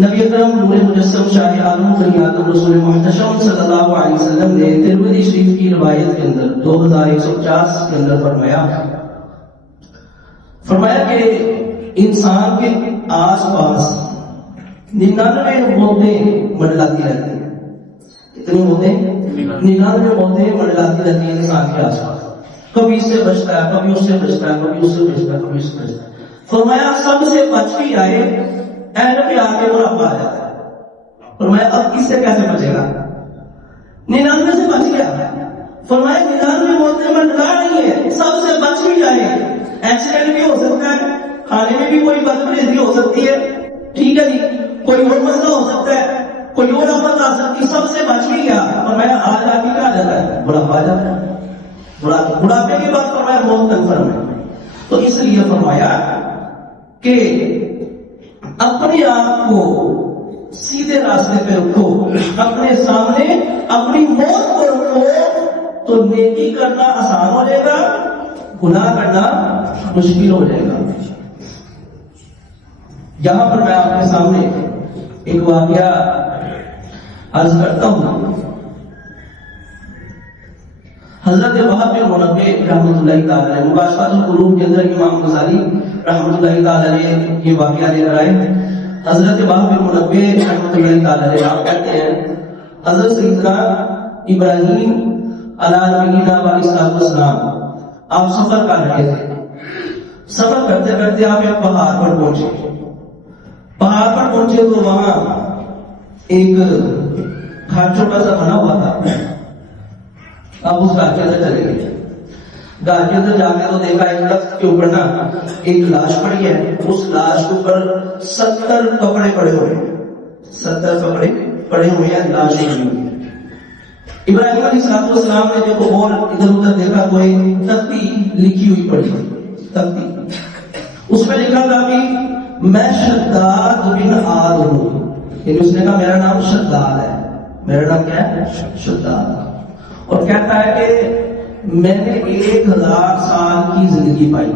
نبی اکرم نور مجسم شاہ عالم خلی آدم رسول محتشم صلی اللہ علیہ وسلم نے ترمذی شریف کی روایت کے اندر 2150 کے اندر فرمایا کہ انسان کے آس پاس 99 موتیں منڈلاتی رہتی ہیں. کتنی موتیں؟ 99 موتیں منڈلاتی رہتی ہیں انسان کے آس پاس. کبھی اس سے بچتا ہے، کبھی اس سے بچتا ہے، کبھی اس سے بچتا ہے، کبھی اس سے بچتا ہے. فرمایا سب سے بچ بھی جائے اینڈ پہ آ کے بڑھاپا آ جاتا ہے. فرمایا اب اس سے کیسے بچے گا؟ 99 سے بچ گیا. فرمایا 99 موتیں منڈلا رہی ہیں، سب سے بچ بھی جائے. ایکسیڈنٹ بھی ہو سکتا ہے، کھانے میں بھی کوئی بدپریزی ہو سکتی ہے، ٹھیک ہے جی، کوئی اور مسئلہ ہو سکتا ہے، کوئی اور آفت آ سکتی، سب سے بچ بھی گیا. فرمایا آج آ کے کیا جاتا ہے؟ بڑھاپا آ جاتا ہے. بڑھاپے کی بات فرمایا موت کنفرم ہے. تو اس لیے فرمایا کہ اپنے آپ کو سیدھے راستے پہ رکھو، اپنے سامنے اپنی موت کو رکھو تو نیکی کرنا آسان ہو جائے گا، گناہ کرنا مشکل ہو جائے گا. یہاں پر میں آپ کے سامنے ایک واقعہ عرض کرتا ہوں. حضرت وہب بن منبہ رحمۃ اللہ تعالی علیہ مکاشفۃ القلوب کے اندر امام غزالی رحمۃ اللہ تعالی علیہ یہ واقعہ لے کر آئے. حضرت وہب بن منبہ رحمۃ اللہ تعالی علیہ آپ کہتے ہیں حضرت سیدنا ابراہیم علیہ السلام آپ سفر کر رہے تھے. سفر کرتے کرتے آپ ایک پہاڑ پر پہنچے. پہاڑ پر پہنچے تو وہاں ایک گھر چھوٹا سا بنا ہوا تھا. آپ اس گھر کے اندر چلے گئے. گھر کے اندر جا کے تو دیکھا ایک درخت کے اوپر نا ایک لاش پڑی ہے. اس لاش کے اوپر 70 کپڑے پڑے ہوئے ہیں. 70 کپڑے پڑے ہوئے ہیں، لاش پڑی ہوئی ہے. ابراہیم علیہ السلام نے دیکھو اور ادھر ادھر دیکھا تو ایک تختی لکھی ہوئی پڑی. تختی اس میں لکھا تھا کہ میں شداد بن عاد ہوں. یعنی اس نے کہا میرا نام شداد ہے. میرا نام کیا ہے؟ شداد. اور کہتا ہے کہ میں نے 1000 سال کی زندگی پائی.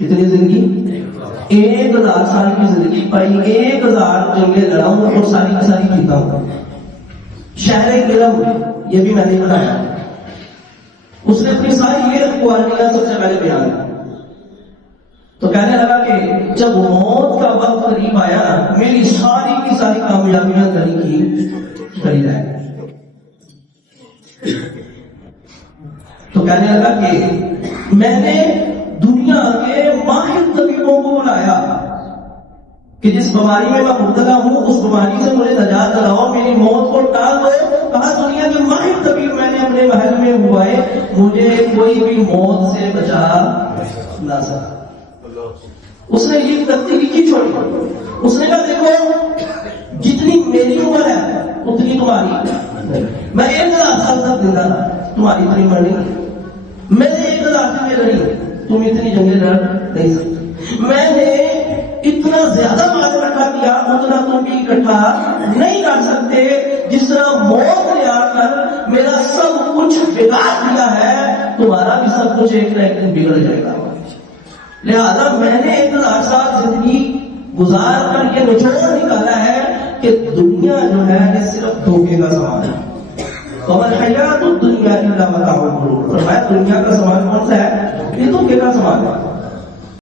کتنی زندگی؟ 1000 سال کی زندگی پائی. 1000 جنگیں لڑا ہوں اور ساری کی ساری جیتا ہوں. شہر علم یہ بھی میں نے بنایا. اس نے اپنی ساری یہ کوالٹیاں سب سے پہلے بیان کی. تو کہنے لگا کہ جب موت کا وقت قریب آیا نا میری ساری کی ساری کامیابیاں کری رہے. تو کہنے لگا کہ میں نے دنیا کے ماہر طبیبوں کو بلایا کہ جس بیماری میں مبتلا ہوں اس بیماری سے مجھے نجات دلاؤ، میری موت کو ٹال دو. کہا دنیا کے ماہر طبیب میں نے اپنے محل میں ہوئے، مجھے کوئی بھی موت سے بچا نہ سکا. اس نے یہ تختی لکھی چھوڑی. اس نے کہا دیکھو جتنی میری عمر ہے اتنی تمہاری. میں 1000 سال تک زندہ تھا، تمہاری اتنی عمر نہیں. میں نے 1000 جنگیں لڑی، تم اتنی جنگیں لڑ نہیں سکتے. میں نے اتنا زیادہ مال اکٹھا کیا اتنا تم بھی اکٹھا نہیں کر سکتے. جس طرح موت نے آ کر میرا سب کچھ بگاڑ دیا ہے تمہارا بھی سب کچھ ایک نہ ایک دن بگڑ جائے گا. لہذا میں نے 1000 سال زندگی گزار کر یہ نچوڑ نکالا ہے کہ دنیا جو ہے یہ صرف دھوکے کا سامان ہے. وَمَا الْحَيَاةُ الدُّنْيَا إِلَّا مَتَاعُ الْغُرُورِ. فرمایا دنیا کا سامان کون سا ہے؟ یہ دھوکے کا سامان ہے.